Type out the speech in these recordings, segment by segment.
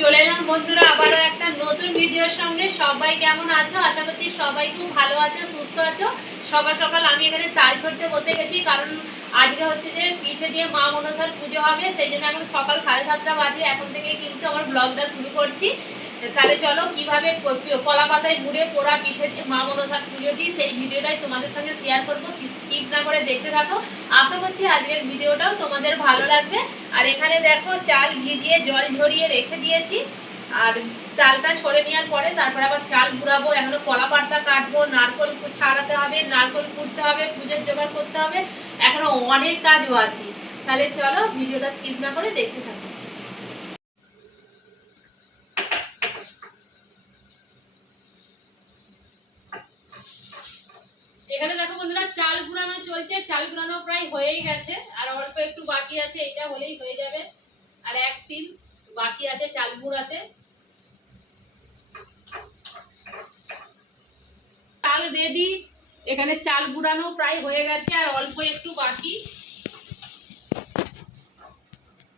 চলে এলাম বন্ধুরা আবারও একটা নতুন ভিডিওর সঙ্গে। সবাই কেমন আছো? আশা করছি সবাই খুব ভালো আছো, সুস্থ আছো। সকাল সকাল আমি এখানে তাল ছড়তে বসে গেছি, কারণ আজকে হচ্ছে যে পিঠে দিয়ে মা মনসার পুজো হবে। সেই জন্য এখন সকাল 7:30 বাজে, এখন থেকে কিন্তু আমার ব্লগটা শুরু করছি। তাহলে চলো কিভাবে কলা পাতায় মুড়ে পোড়া পিঠে দিয়ে মা মনসার পুজো দিই সেই ভিডিওটাই তোমাদের সঙ্গে শেয়ার করবো। স্কিপ না করে দেখতে থাকো। আশা করছি আজকের ভিডিওটাও তোমাদের ভালো লাগবে। আর এখানে দেখো চাল ভিজিয়ে জল ঝরিয়ে রেখে দিয়েছি। আর চালটা ছড়ে নেওয়ার পরে তারপরে আবার চাল গুঁড়াবো। এখনো কলা পাতা কাটবো, নারকল ছাড়াতে হবে, নারকল কুটতে হবে, পুজোর জোগাড় করতে হবে। এখনো অনেক কাজ বাকি। তাহলে চলো ভিডিওটা স্কিপ না করে দেখতে থাকো। এখানে দেখো বন্ধুরা চাল গুঁড়ানো চলছে। চাল গুঁড়ানো প্রায় হয়েই গেছে, আর অল্প একটু বাকি আছে, এটা হলেই হয়ে যাবে। আর এক সিল বাকি আছে চাল গুঁড়াতে। চাল রেডি, এখানে চাল গুঁড়ানো প্রায় হয়ে গেছে, আর অল্প একটু বাকি।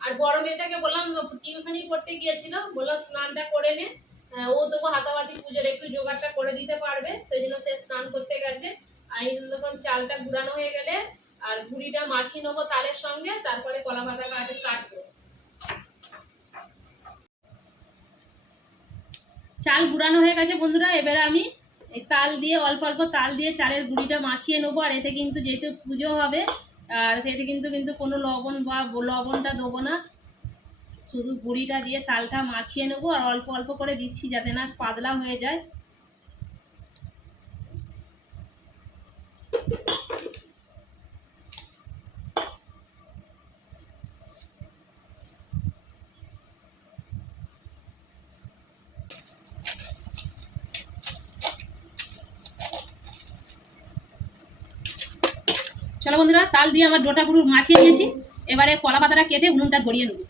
আর বড় মেয়েটাকে বললাম, টিউশনি করতে গিয়েছিল, বললাম স্নানটা করে নে, ও তবু হাতাবাতি পুজোর একটু জোগাড়টা করে দিতে পারবে, সেই জন্য সে স্নান করতে গেছে। আর তখন চালটা গুঁড়ানো হয়ে গেলে আর গুঁড়িটা মাখিয়ে নেবো তালের সঙ্গে, তারপরে কলা পাতা কাটবো। চাল গুঁড়ানো হয়ে গেছে বন্ধুরা, এবারে আমি তাল দিয়ে অল্প অল্প তাল দিয়ে চালের গুঁড়িটা মাখিয়ে নেবো। আর এতে কিন্তু যেহেতু পুজো হবে, আর সেতে কিন্তু কোনো লবণ বা লবণটা দেবো না, শুধু গুঁড়িটা দিয়ে তালটা মাখিয়ে নেবো। আর অল্প অল্প করে দিচ্ছি যাতে না পাতলা হয়ে যায়। চলো বন্ধুরা, তাল দিয়ে আমার ডোটা পুরো মাখিয়ে নিয়েছি। এবারে কলা পাতাটা কেটে উনুনটা ধরিয়ে নেবো।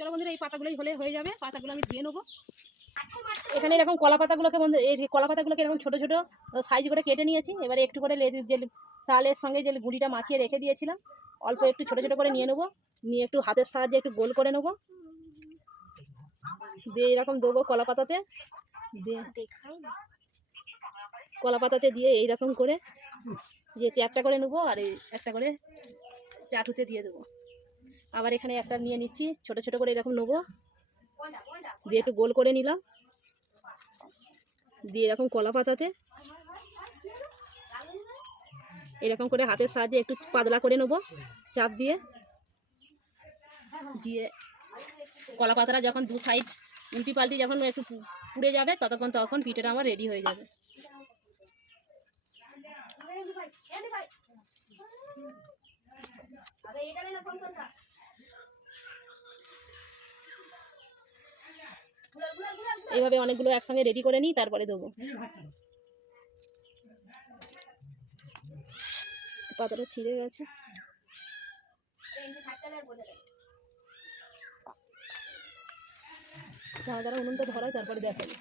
চলো বন্ধুরা, এই পাতাগুলোই হয়ে যাবে। পাতাগুলো আমি ধুয়ে নেবো। এখানে এরকম কলা পাতাগুলোকে এই কলা পাতাগুলোকে এরকম ছোটো ছোটো সাইজ করে কেটে নিয়েছি। এবারে একটু করে যে তালের সঙ্গে যে গুঁড়িটা মাখিয়ে রেখে দিয়েছিলাম, অল্প একটু ছোটো ছোটো করে নিয়ে নেবো। নিয়ে একটু হাতের সাহায্যে একটু গোল করে নেবো, দিয়ে এরকম দেবো কলা পাতাতে। দিয়ে কলা পাতাতে দিয়ে এইরকম করে যে চ্যাপটা করে নেবো, আর এই একটা করে চাটুতে দিয়ে দেবো। আবার এখানে একটা নিয়ে নিচ্ছি, ছোটো ছোটো করে এরকম নেবো, দিয়ে একটু গোল করে নিলাম, দিয়ে এরকম কলা পাতাতে এরকম করে হাতের সাহায্যে একটু পাতলা করে নেবো চাপ দিয়ে। দিয়ে কলা পাতাটা যখন দু সাইড উল্টি পাল্টি যখন একটু পুড়ে যাবে, তখন পিঠেটা আমার রেডি হয়ে যাবে। এইভাবে অনেকগুলো একসঙ্গে রেডি করে নিই, তারপরে দেবো। পাতাটা ছিঁড়ে গেছে। দাঁড়া উনুনটা ধরায়, তারপরে দেখাবো।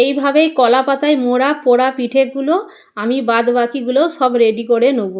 এইভাবেই কলা পাতায় মোড়া পোড়া পিঠেগুলো আমি বাদ বাকিগুলো সব রেডি করে নেব।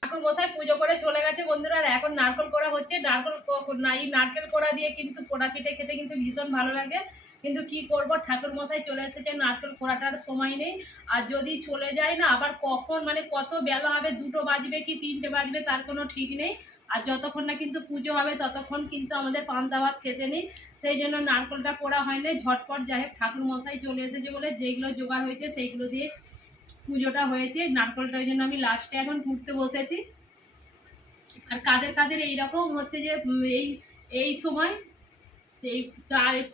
ঠাকুর মশাই পুজো করে চলে গেছে বন্ধুরা, আর এখন নারকেল কোড়া হচ্ছে। নারকেল কোড়া দিয়ে কিন্তু পোড়া পিঠে খেতে কিন্তু ভীষণ ভালো লাগে, কিন্তু কি করব, ঠাকুর মশাই চলে এসেছে, নারকেল কোড়াটার সময় নেই। আর যদি চলে যায় না, আবার কখন মানে কত বেলা হবে, 2টো বাজবে কি 3টে বাজবে তার কোনো ঠিক নেই। আর যতক্ষণ না কিন্তু পুজো হবে ততক্ষণ কিন্তু আমাদের পান্তা ভাত খেতে নেই। সেই জন্য নারকেলটা কোড়া হয়নি, ঝটপট যাই হোক ঠাকুর মশাই চলে এসেছে বলে যেগুলো জোগাড় হয়েছে সেইগুলো দিয়ে পুজোটা হয়েছে। নারকেলটার জন্য আমি লাস্টে এখন কুটতে বসেছি। আর কাদের কাদের এইরকম হচ্ছে যে এই সময় এই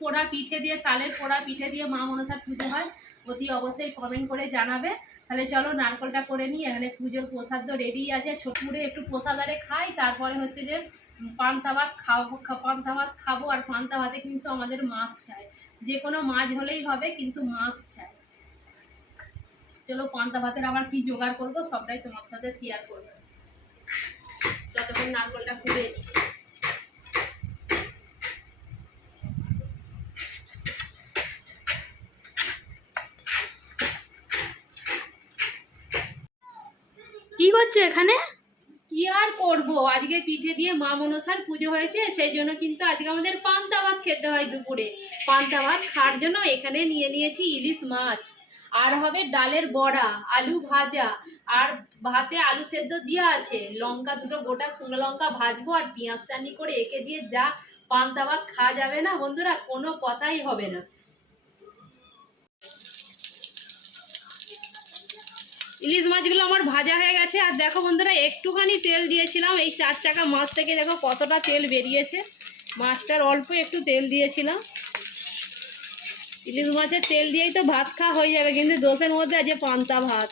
পোড়া পিঠে দিয়ে, তালের পোড়া পিঠে দিয়ে মা মনসার পুজো হয়, অতি অবশ্যই কমেন্ট করে জানাবে। তাহলে চলো নারকেলটা করে নিই। এখানে পুজোর প্রসাদ তো রেডি আছে, ছোট করে একটু প্রসাদ আরে খাই, তারপরে হচ্ছে যে পান্তা ভাত খাবো। আর পান্তা ভাতে কিন্তু আমাদের মাছ চাই, যে কোনো মাছ হলেই হবে, কিন্তু মাছ চাই। চলো পান্তা ভাতের আবার কি জোগাড় করবো সবটাই তোমার সাথে শেয়ার করবো, যতক্ষণ নারকেলটা কুড়ে নিই। কি করছো এখানে? কি আর করবো, আজকে পিঠে দিয়ে মা মনসার পুজো হয়েছে, সেই জন্য কিন্তু আজকে আমাদের পান্তা ভাত খেতে হয় দুপুরে। পান্তা ভাত খাওয়ার জন্য এখানে নিয়ে নিয়েছি ইলিশ মাছ, আর হবে ডালের বড়া, আলু ভাজা, আর ভাতে আলু সেদ্ধ দেওয়া আছে, লঙ্কা দুটো গোটা শুকনো লঙ্কা ভাজবো, আর পেঁয়াজ চাটনি করে এঁকে দিয়ে যা পান্তা ভাত খাওয়া যাবে না বন্ধুরা, কোনো কথাই হবে না। ইলিশ মাছগুলো আমার ভাজা হয়ে গেছে। আর দেখো বন্ধুরা, একটুখানি তেল দিয়েছিলাম, এই 4 টাকা মাছ থেকে দেখো কতটা তেল বেরিয়েছে। মাছটার অল্প একটু তেল দিয়েছিলাম। ইলিশ মাছের তেল দিয়েই তো ভাত খাওয়া হয়ে যাবে, কিন্তু দোষের মধ্যে আছে পান্তা ভাত,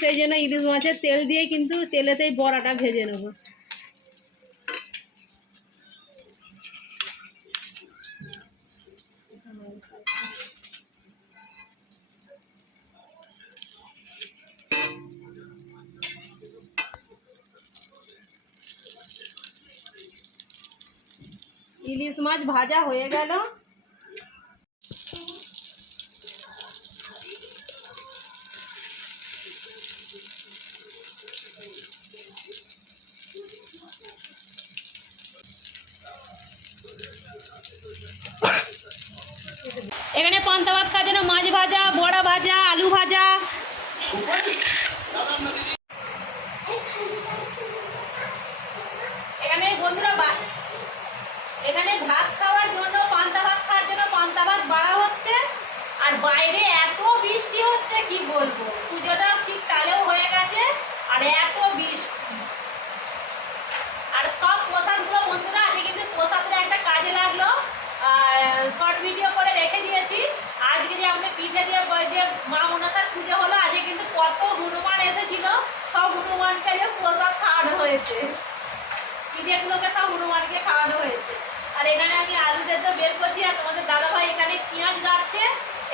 সেই জন্য ইলিশ মাছের তেল দিয়ে কিন্তু তেলেতেই বড়াটা ভেজে নেব। ইলিশ মাছ ভাজা হয়ে গেল। এখানে পান্তা ভাত খাওয়ার জন্য মাছ ভাজা, বড়া ভাজা, আলু ভাজা। এখানে বন্ধুরা এখানে ভাত খাওয়ার জন্য, পান্তা ভাত খাওয়ার জন্য পান্তা ভাত বাড়া হচ্ছে। আর বাইরে এত বৃষ্টি হচ্ছে কি বলবো, পুজোটা ঠিক তালেও হয়ে গেছে, আর এত বৃষ্টি। আর সব প্রসাদগুলো বন্ধুরা আজকে কিন্তু প্রসাদের একটা কাজে লাগলো, আর শর্ট ভিডিও করে রেখে দিয়েছি। আজকে যে আমাদের পিঠে দিয়ে যে মা মনসার পুজো হলো, আজকে কিন্তু কত হনুমান এসেছিল, সব হনুমানকে যে প্রসাদ খাওয়ানো হয়েছে, পিঠেগুলোকে সব হনুমানকে খাওয়ানো হয়েছে। আর এখানে আমি আলু সেদ্ধ বের করছি আর তোমাদের দাদাভাই এখানে পেঁয়াজ কাটছে,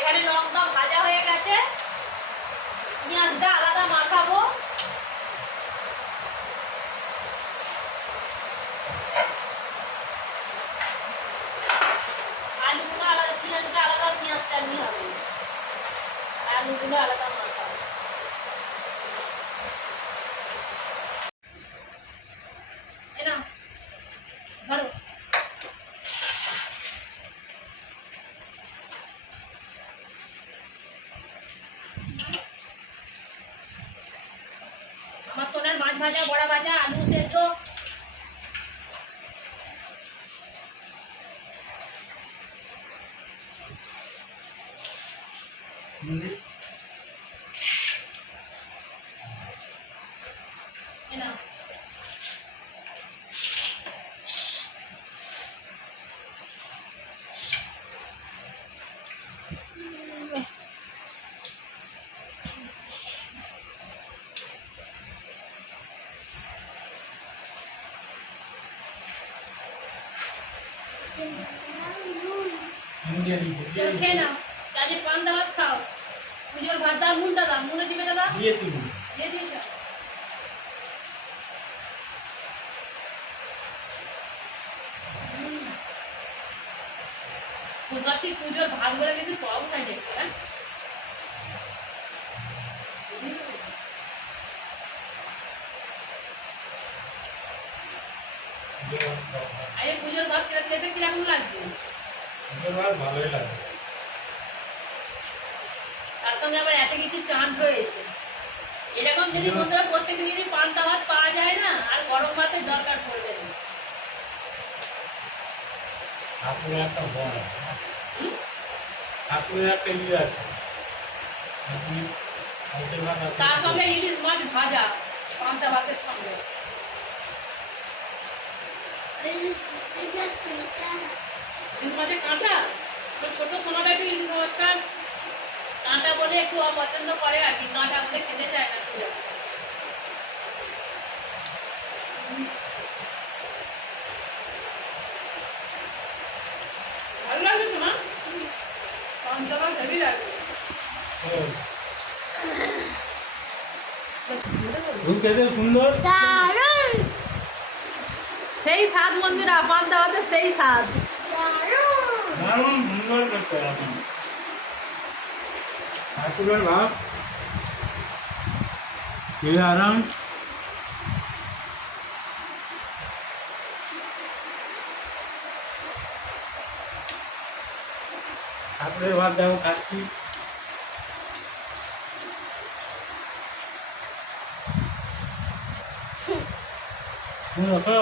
এখানে লঙ্কা ভাজা হয়ে গেছে, পেঁয়াজটা আলাদা মাখাবো। আলুগুলো আলাদা, পেঁয়াজটা আলাদা, পেঁয়াজ চাটনি হবে, আলুগুলো আলাদা মাখাবো। এনা ধরো। আমার সোনার মাছ ভাজা, বড়া ভাজা, আলু সেদ্ধ। এ নাও। চলো খেয়ে নাও, আজকে পান্তা ভাত খাও। পুজোর ভাত দাও, নুনটা দাও, নুনের ডিবেটা দাও। দিয়ে দিয়েছ। পুজোর ভাত বলে কিন্তু পাও খাই দেখতে, হ্যাঁ আরে পুজোর ভাত খেতে কিরকম লাগবে? ভালোই লাগে। তার সঙ্গে আবার এত কিছু চাট রয়েছে। এরকম যদি বন্ধুরা প্রত্যেক দিনই পান্তা ভাত পাওয়া যায় না, আর গরম ভাতের দরকার পড়বে না। ঠাকুরের একটা বড় আছে, ঠাকুরের একটা ইয়ে আছে, তার সঙ্গে ইলিশ মাছ ভাজা পান্তা ভাতের সঙ্গে। ইলিশ মাছের কাঁটা, তো ছোট সোনাটা একটু ইলিশ মাছটা কাঁটা বলে একটু অপছন্দ করে আর কি, কাঁটা বলে খেতে চায় না খুব একটা। ভালো লাগছে তো না? পান্তা ভাত হেভি লাগবে। খেতে সুন্দর, সেই স্বাদ বন্ধুরা, পান্তা ভাতের সেই স্বাদ। দারুণ সুন্দর করতে হবে ঠাকুরের ভাত খেয়ে আরাম। ঠাকুরের ভাত দেখো খাচ্ছি। রাখো